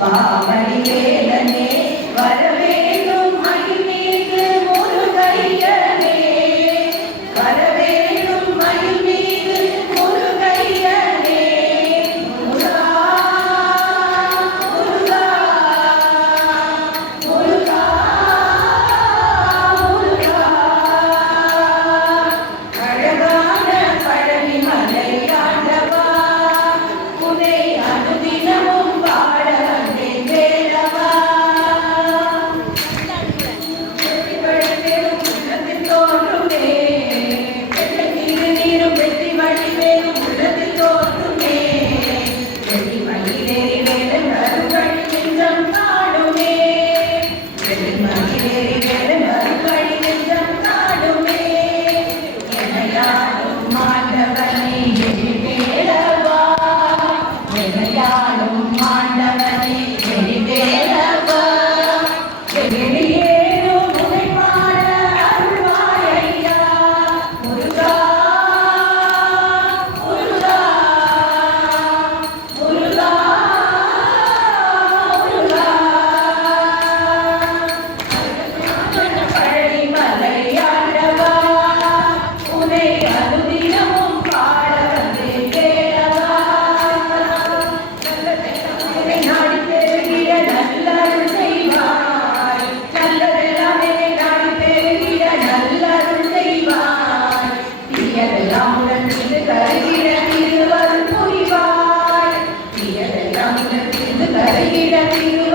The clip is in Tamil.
பாமணி வேலனே வரவேணும் மயில் மீது முருகையனே வரவேணும் மயில் மீது முருகையனே முருகா முருகா முருகா முருகா அழகான பழனி மலை ஆண்டவா உன்னை அனுதினமும் பாட வந்தேன் வேலவா வெற்றி வழிவேலும் உள்ளத்தில் தோன்றுமே வெள்ளை நீரும் வெற்றி வழிவேலும் உள்ளத்தில் தோன்றுமே வெள்ளி மயிலேறி வேலன் அருள்வழி நெஞ்சம் நாடுமே வெள்ளி மயிலேறி வேலன் அருள்வழி நெஞ்சம் நாடுமே எனையாளும் மாண்டவனே வேலவா எனையாளும் மாண்டவனே வேலவா வெளியேறும் உனை பாட அருள்வாயையா முருகா முருகா முருகா முருகா பழனி மலை ஆண்டவா உன்னை அனுதினமும் பாட வந்தேன் வேலவா உன்னை நாடி பெருகிட நல்லருள் செய்வாய் நல்லதெல்லாமே நாடி பெருகிட நல்லருள் செய்வாய் தீயதெல்லாம் உணர்ந்து கருகிட திருவருள் புரிவாய் தீயதெல்லாம் உணர்ந்து கருகிட திரு